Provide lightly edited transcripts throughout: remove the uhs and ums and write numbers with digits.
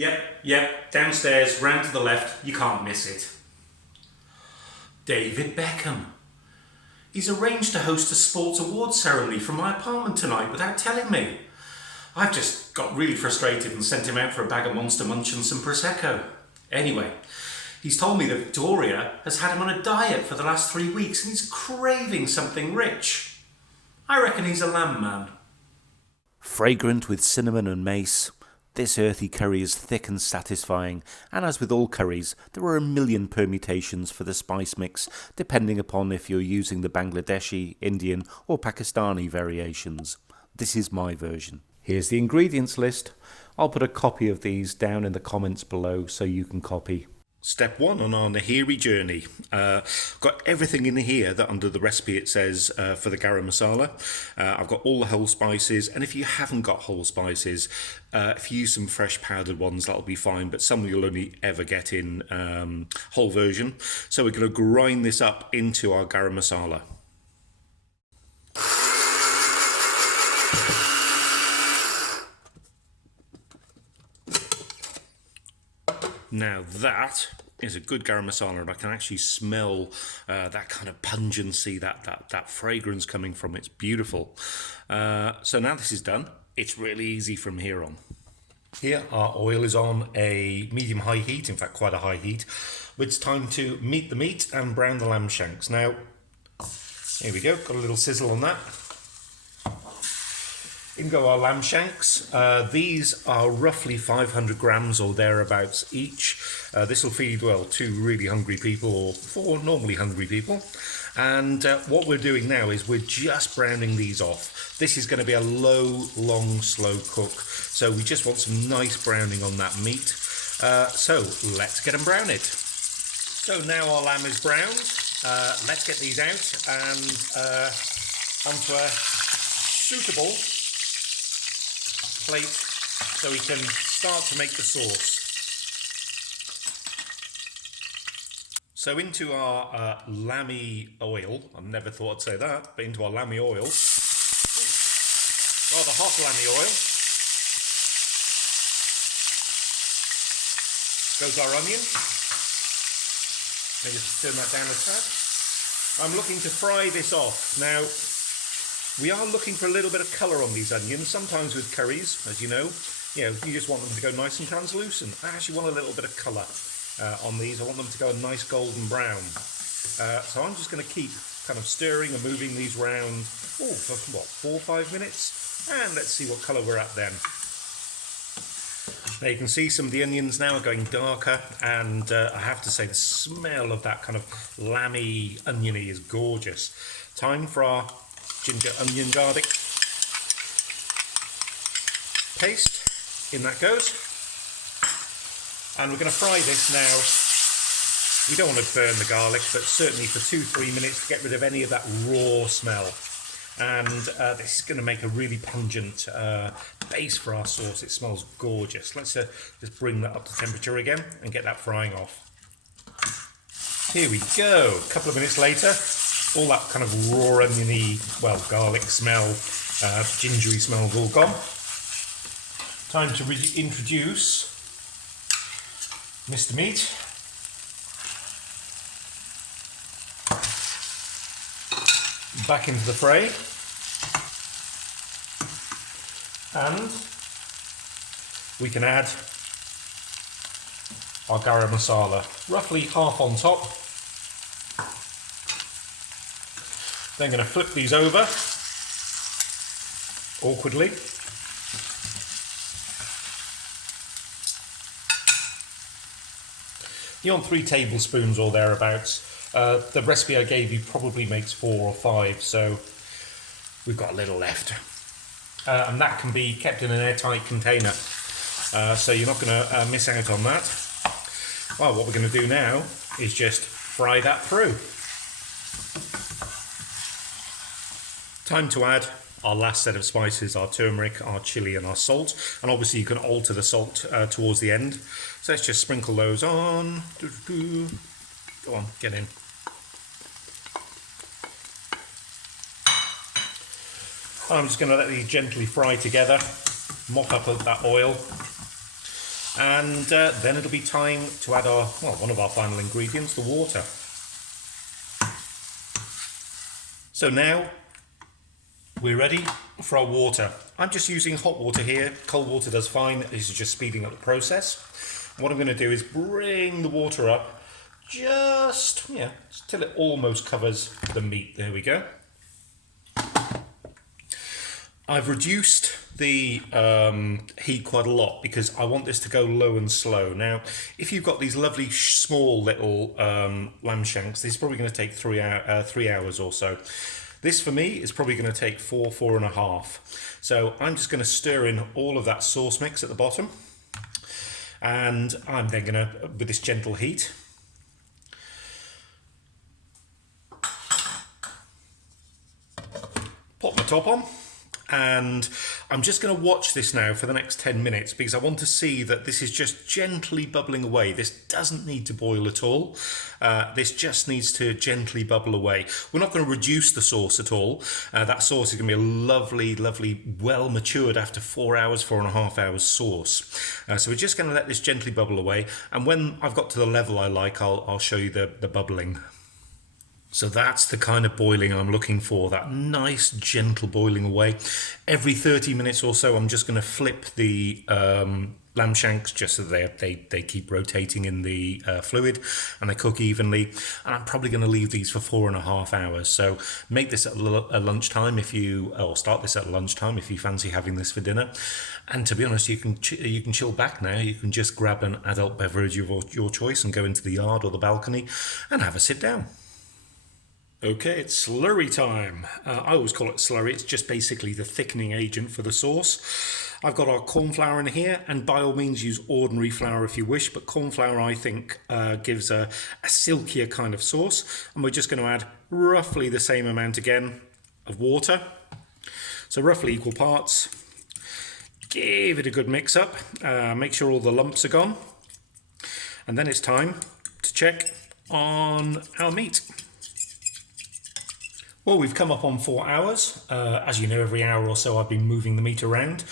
Yep, downstairs, round to the left, you can't miss it. David Beckham. He's arranged to host a sports awards ceremony from my apartment tonight without telling me. I've just got really frustrated and sent him out for a bag of Monster Munch and some Prosecco. Anyway, he's told me that Victoria has had him on a diet for the last 3 weeks and he's craving something rich. I reckon he's a lamb man. Fragrant with cinnamon and mace. This earthy curry is thick and satisfying, and as with all curries, there are a million permutations for the spice mix, depending upon if you're using the Bangladeshi, Indian or Pakistani variations. This is my version. Here's the ingredients list. I'll put a copy of these down in the comments below so you can copy. Step 1 on our Nihari journey. Got everything in here that under the recipe it says for the Garam Masala. I've got all the whole spices, and if you haven't got whole spices, if you use some fresh powdered ones, that'll be fine, but some you'll only ever get in whole version. So we're going to grind this up into our Garam Masala. Now that is a good garam masala, and I can actually smell that kind of pungency, that fragrance coming from it. It's beautiful. So now this is done, it's really easy from here on. Here our oil is on a medium-high heat, in fact quite a high heat. It's time to meat the meat and brown the lamb shanks. Now, here we go, got a little sizzle on that. In go our lamb shanks. These are roughly 500 grams or thereabouts each. This will feed, well, 2 really hungry people or 4 normally hungry people. And what we're doing now is we're just browning these off. This is going to be a low, long, slow cook. So we just want some nice browning on that meat. So let's get them browned. So now our lamb is browned. Let's get these out and onto a suitable plate so we can start to make the sauce. So into our lammy oil, I never thought I'd say that, but into our lammy oil, rather hot lammy oil, goes our onion. Maybe just turn that down a tad. I'm looking to fry this off. Now, we are looking for a little bit of colour on these onions. Sometimes with curries, as you know, you just want them to go nice and translucent. I actually want a little bit of colour on these. I want them to go a nice golden brown. So I'm just going to keep kind of stirring and moving these round, for what, 4 or 5 minutes? And let's see what colour we're at then. Now you can see some of the onions now are going darker, and I have to say the smell of that kind of lammy, oniony is gorgeous. Time for our ginger, onion, garlic paste. In that goes. And we're going to fry this now. We don't want to burn the garlic, but certainly for 2-3 minutes to get rid of any of that raw smell. And this is going to make a really pungent base for our sauce. It smells gorgeous. Let's just bring that up to temperature again and get that frying off. Here we go. A couple of minutes later, all that kind of raw oniony, well, garlic smell, gingery smell is all gone. Time to introduce Mr. Meat. Back into the fray. And we can add our garam masala, roughly half on top. Then going to flip these over awkwardly. You're on 3 tablespoons or thereabouts. The recipe I gave you probably makes 4 or 5, so we've got a little left. And that can be kept in an airtight container, so you're not going to miss out on that. Well, what we're going to do now is just fry that through. Time to add our last set of spices, our turmeric, our chilli and our salt. And obviously you can alter the salt towards the end. So let's just sprinkle those on. Go on, get in. I'm just going to let these gently fry together, mop up that oil. And then it'll be time to add our, well, one of our final ingredients, the water. So now we're ready for our water. I'm just using hot water here. Cold water does fine. This is just speeding up the process. What I'm going to do is bring the water up just till it almost covers the meat. There we go. I've reduced the heat quite a lot because I want this to go low and slow. Now, if you've got these lovely small little lamb shanks, this is probably going to take 3 hours or so. This for me is probably going to take 4.5. So I'm just going to stir in all of that sauce mix at the bottom. And I'm then going to, with this gentle heat, pop my top on. And I'm just going to watch this now for the next 10 minutes because I want to see that this is just gently bubbling away. This doesn't need to boil at all. This just needs to gently bubble away. We're not going to reduce the sauce at all. That sauce is going to be a lovely, lovely, well matured after 4 hours, 4.5 hours sauce. So we're just going to let this gently bubble away. And when I've got to the level I like, I'll show you the bubbling. So that's the kind of boiling I'm looking for, that nice gentle boiling away. Every 30 minutes or so I'm just going to flip the lamb shanks just so they keep rotating in the fluid and they cook evenly. And I'm probably going to leave these for 4.5 hours. So make this at lunchtime or start this at lunchtime if you fancy having this for dinner. And to be honest, you can chill back now. You can just grab an adult beverage of your choice and go into the yard or the balcony and have a sit down. Okay, it's slurry time. I always call it slurry. It's just basically the thickening agent for the sauce. I've got our corn flour in here, and by all means use ordinary flour if you wish, but corn flour I think gives a silkier kind of sauce. And we're just going to add roughly the same amount again of water. So roughly equal parts. Give it a good mix up. Make sure all the lumps are gone. And then it's time to check on our meat. Well, we've come up on 4 hours. As you know, every hour or so I've been moving the meat around.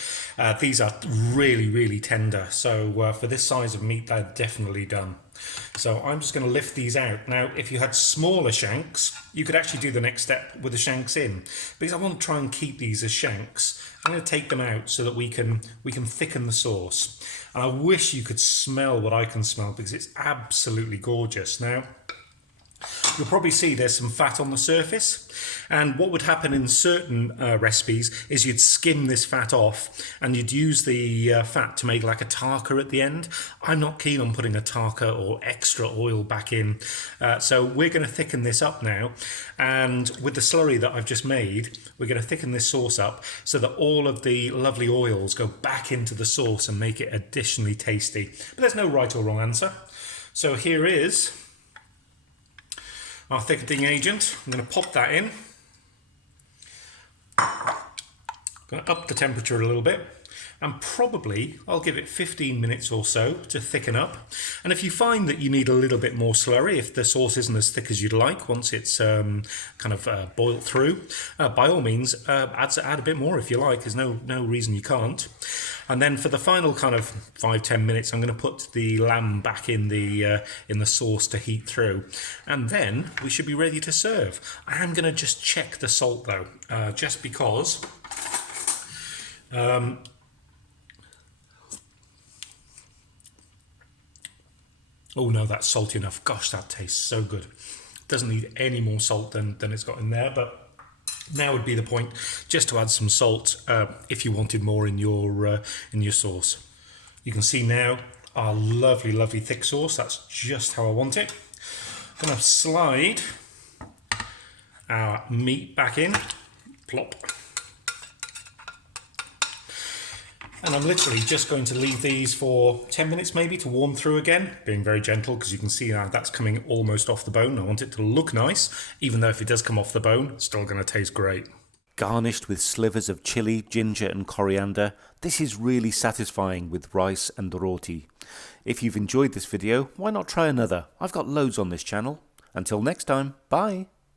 These are really, really tender. So for this size of meat, they're definitely done. So I'm just going to lift these out. Now, if you had smaller shanks, you could actually do the next step with the shanks in. Because I want to try and keep these as shanks, I'm going to take them out so that we can thicken the sauce. And I wish you could smell what I can smell because it's absolutely gorgeous. Now, you'll probably see there's some fat on the surface, and what would happen in certain recipes is you'd skim this fat off and you'd use the fat to make like a tarka at the end. I'm not keen on putting a tarka or extra oil back in, so we're going to thicken this up now, and with the slurry that I've just made, we're going to thicken this sauce up so that all of the lovely oils go back into the sauce and make it additionally tasty. But there's no right or wrong answer. So here is our thickening agent. I'm going to pop that in. Going to up the temperature a little bit, and probably I'll give it 15 minutes or so to thicken up. And if you find that you need a little bit more slurry, if the sauce isn't as thick as you'd like once it's kind of boiled through, by all means add a bit more if you like. There's no reason you can't. And then for the final kind of 5-10 minutes, I'm going to put the lamb back in the sauce to heat through, and then we should be ready to serve. I am going to just check the salt though, just because. Oh no, that's salty enough. Gosh, that tastes so good. Doesn't need any more salt than it's got in there, but now would be the point just to add some salt if you wanted more in your sauce. You can see now our lovely, lovely thick sauce. That's just how I want it. I'm going to slide our meat back in. Plop. And I'm literally just going to leave these for 10 minutes maybe to warm through again, being very gentle because you can see now that's coming almost off the bone. I want it to look nice, even though if it does come off the bone, it's still going to taste great. Garnished with slivers of chili, ginger and coriander, this is really satisfying with rice and roti. If you've enjoyed this video, why not try another? I've got loads on this channel. Until next time, bye!